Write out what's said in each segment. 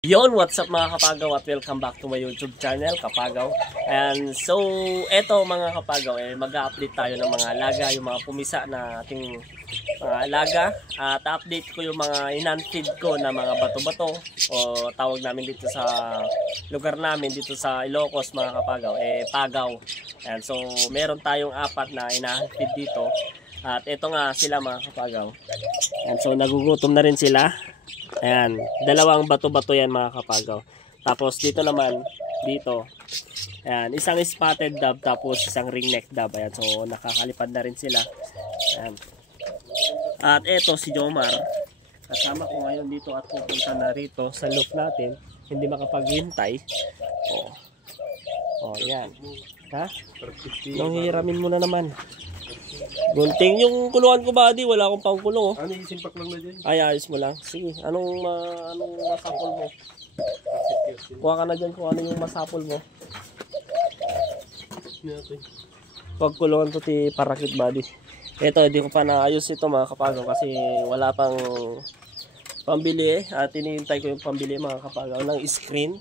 Yon, what's up mga kapagaw at welcome back to my YouTube channel, Kapagaw. And so, eto mga kapagaw, mag-update tayo ng mga alaga, yung mga pumisa na ating mga alaga. At update ko yung mga in-feed ko na mga bato-bato o tawag namin dito sa lugar namin dito sa Ilocos mga kapagaw, pagaw. And so, meron tayong apat na in-feed dito. At eto nga sila mga kapagaw. And so, nagugutom na rin sila. Ayan, dalawang bato-bato yan mga kapagaw. Tapos dito naman, dito, ayan, isang spotted dove tapos isang ringneck dove. Ayan, so nakakalipad na rin sila. Ayan. At eto si Jomar, kasama ko ngayon dito at pupunta na rito sa loop natin. Hindi makapaghintay. Oh, ayan. Ha? Nung hiramin mo na naman. Gunting yung kulungan ko, buddy. Wala akong pangkulong. Ano, isimpak lang na dyan? Ay, ayos mo lang. Sige, anong masapol mo? Kuha ka na dyan kung ano yung masapol mo. Pagkulungan to ti parakit, buddy. Ito, hindi ko pa naayos ito mga kapagaw kasi wala pang pambili at hinihintay ko yung pambili mga kapagaw ng screen.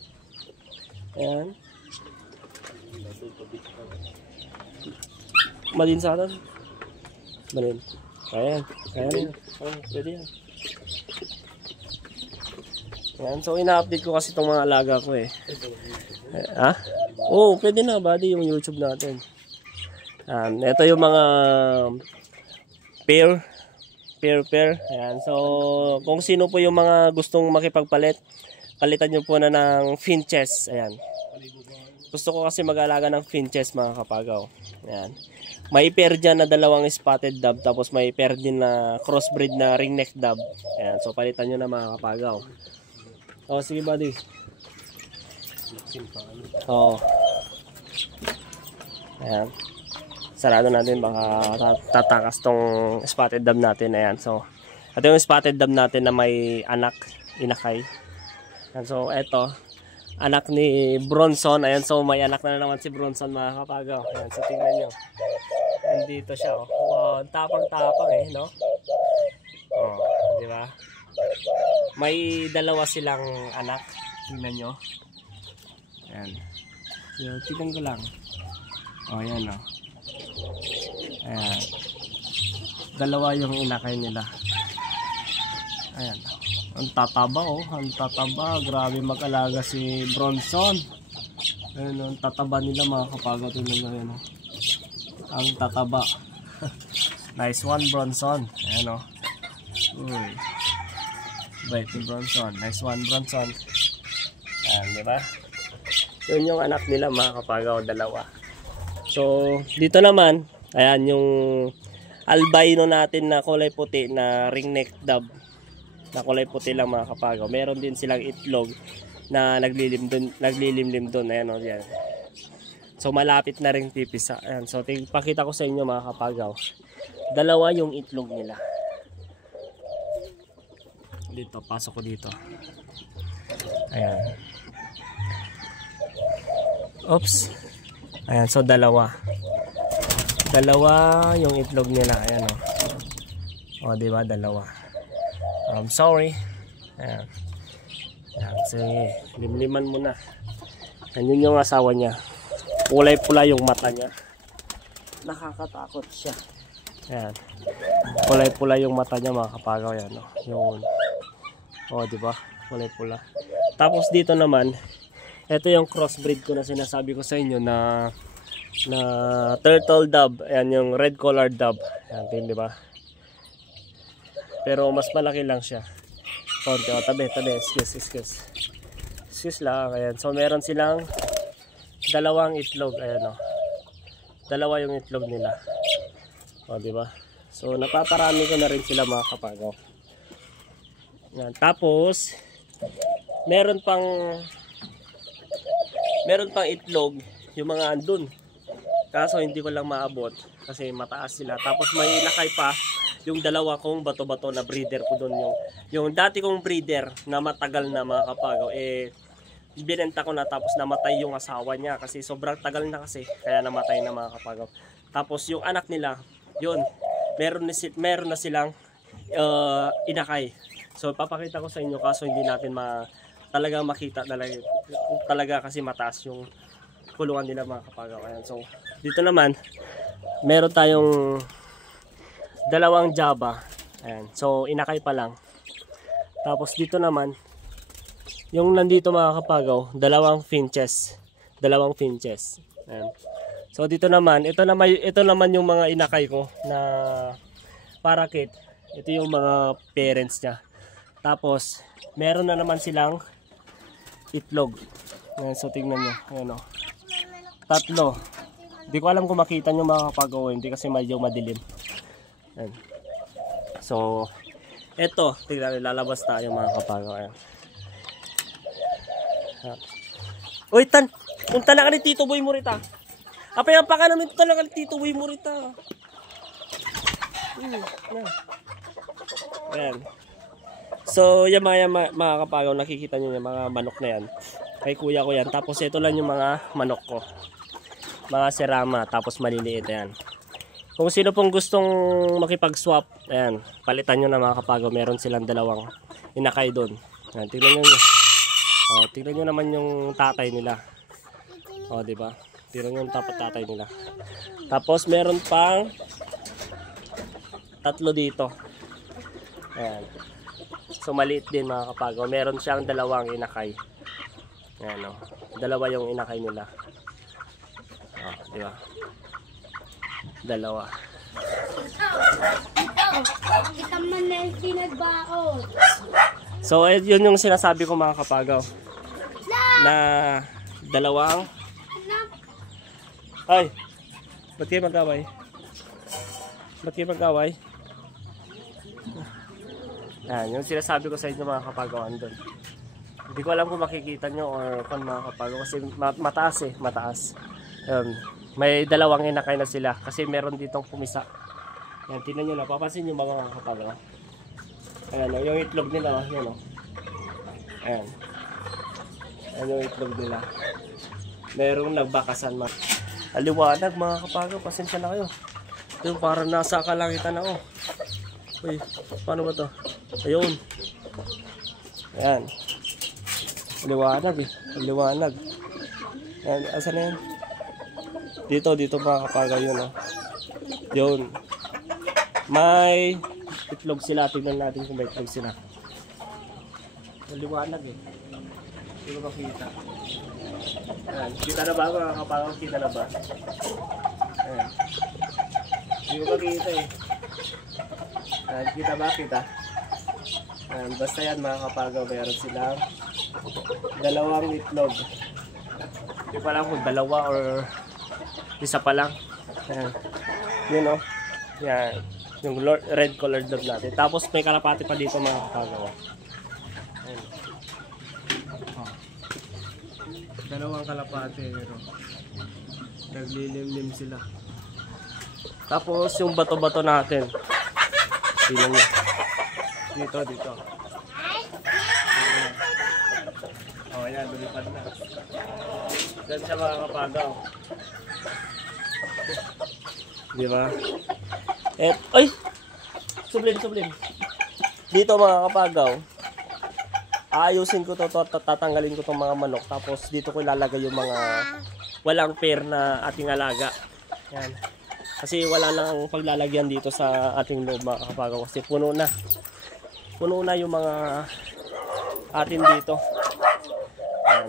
Ayan. Malinsanan. Malin. Ayan. Ayan. Oh, pwede yan. Ayan. So, ina-update ko kasi itong mga alaga ko ha? Oo, pwede na, buddy, yung YouTube natin. Ayan. Ito yung mga pair. Ayan. So, kung sino po yung mga gustong makipagpalit, palitan nyo po na ng finches. Ayan. Gusto ko kasi mag-alaga ng finches mga kapagaw. Ayan. May pair dyan na dalawang spotted dove. Tapos may pair din na crossbreed na ringneck dove. Ayan. So palitan nyo na mga kapagaw. O sige buddy. Oo. Ayan. Sarado natin. Baka tatakas tong spotted dove natin. Ayan. So ito yung spotted dove natin na may anak. Inakay. Ayan. So eto. Anak ni Bronson. Ayan, so may anak na naman si Bronson mga kapagaw. Ayan, so tingnan nyo. Nandito siya. Wow, tapang-tapang no? Oh, di ba? May dalawa silang anak. Tingnan nyo. Ayan. So, tingnan ko lang. Oh, ayan o. Ayan. Dalawa yung inakay nila. Ayan. Ang tataba ang tataba. Grabe mag-alaga si Bronson. Ayun, ang tataba nila mga kapagaw. Tingnan nyo yun. Ang tataba. Nice one Bronson. Ayan o. Uy. Bait ni Bronson. Nice one Bronson. Ayan, diba? Yun yung anak nila mga kapagaw. Dalawa. So, dito naman, ayan yung albino natin na kulay puti na ringneck dove. Na kulay puti lang mga kapagaw. Meron din silang itlog na naglilimlim doon. Ayan o, yan. So malapit na rin pipisa. Ayan. So pakita ko sa inyo mga kapagaw. Dalawa yung itlog nila. Dito, pasok ko dito. Ayan. Oops. Ayan, so dalawa. Dalawa yung itlog nila. Ayan o. O, diba? Dalawa. I'm sorry. Ayan. Ayan. Sige, limliman mo na. Ayan, yun yung asawa niya. Kulay pula yung mata niya. Nakakatakot siya. Ayan. Kulay pula yung mata niya mga kapagaw. Ayan, o. Yun. O, diba? Kulay pula. Tapos dito naman, ito yung crossbreed ko na sinasabi ko sa inyo na turtle dove. Ayan, yung red collar dove. Ayan, diba? Pero mas malaki lang siya. Konti. O, tabi. Excuse lang. Ayan. So, meron silang dalawang itlog. Ayan o. Dalawa yung itlog nila. O, diba? So, napaparami ko na rin sila mga kapagaw. Ayan. Tapos, meron pang itlog yung mga andun. Kaso, hindi ko lang maabot kasi mataas sila. Tapos, may lakay pa yung dalawa kong bato-bato na breeder ko doon. Yung dati kong breeder na matagal na mga kapagaw, binenta ko na tapos namatay yung asawa niya kasi sobrang tagal na kasi kaya namatay na mga kapagaw. Tapos yung anak nila, yun, meron na silang inakay. So papakita ko sa inyo kaso hindi natin talagang makita talaga kasi mataas yung kulungan nila mga kapagaw. Ayan. So dito naman meron tayong dalawang Java. Ayan. So inakay pa lang. Tapos dito naman yung nandito mga kapagaw, dalawang finches. Ayan. So dito naman, ito naman yung mga inakay ko na parakeet. Ito yung mga parents niya. Tapos meron na naman silang itlog. Ayan, so tingnan nyo. Ayan, oh. 3. Hindi ko alam kung makita nyo mga kapagaw, hindi kasi medyo madilim. Ayan. So ito, tingnan nyo, lalabas tayo mga kapagaw. Ayan. Uy, punta na ka ni Tito Boy Morita. Apay pa ka namin talaga ni Tito Boy Morita. Ayan. So, yung mga kapagaw, nakikita nyo yung mga manok na yan. Kay kuya ko yan. Tapos ito lang yung mga manok ko. Mga serama, tapos maliliit. Ayan. Kung sino pong gustong makipag-swap, ayan, palitan nyo na mga kapagaw. Meron silang dalawang inakay doon. Ayan, tingnan nyo. Oh, tingnan nyo naman yung tatay nila. Oh, di ba? Tingnan nyo yung tatay nila. Tapos meron pang 3 dito. Ayan. So maliit din mga kapagaw. Meron siyang dalawang inakay. Ayan, oh. Dalawa yung inakay nila. Oh, di ba? Dalawa. Kita man na yung sinagbaon. So yun yung sinasabi ko mga kapagaw. Na dalawang. Ay, ba't kayo mag-away? Yan, yung sinasabi ko sa inyo mga kapagawan doon. Hindi ko alam kung makikita nyo or kung mga kapagaw kasi mataas. May dalawang inakay na sila kasi meron ditong pumisa. Yan, tingnan nyo na, papansin nyo mga kapagaw. Ayan, yung itlog nila, yan o. Ayan. Ayan yung itlog nila. Merong nagbakasan ma. Aliwanag mga kapagaw, pasensya na kayo. Yung parang nasa kalangitan ako. Uy, paano ba to? Ayun. Ayan. Aliwanag eh. Aliwanag. Ayan, asan na yan? Dito mga kapagaw yun oh. Yun. May itlog sila. Tignan natin kung may itlog sila. Maliwanag eh. Hindi ko makita. Ayan. Kita na ba mga kapagaw? Kita na ba? Ayan. Hindi ko makita eh. Ayan. Kita ba? Kita. Ayan. Basta yan mga kapagaw. Meron silang dalawang itlog. Hindi pa lang kung dalawa or isa pa lang. Ayan. Yun o. Yan. Yung red colored dog natin. Tapos may kalapati pa dito mga kapagaw. Ayan. Oh. Dalawang kalapati. Pero naglilimlim sila. Tapos yung bato-bato natin. Tingnan nyo. Dito. Oh, ayan. Lumipad na. Diyan siya mga kapagaw. Di ba? Ay! Sublim. Dito mga kapagaw, aayusin ko to, tatanggalin ko tong mga manok. Tapos dito ko ilalagay yung mga walang pair na ating alaga. Yan. Kasi wala lang paglalagyan dito sa ating loob mga kapagaw. Kasi puno na. Puno na yung mga atin dito. Yan.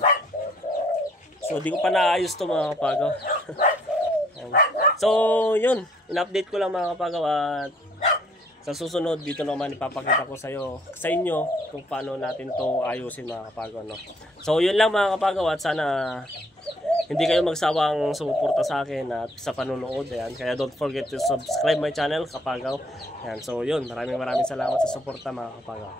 So di ko pa naayos to mga kapagaw. So yun, in-update ko lang mga kapagaw at sa susunod dito naman ipapakita ko sa inyo kung paano natin to ayusin mga kapagaw, no? So yun lang mga kapagaw at sana hindi kayo magsawang sumuporta sa akin at sa panonood. Ayan. Kaya don't forget to subscribe my channel kapagaw. Ayan. So yun, maraming salamat sa suporta mga kapagaw.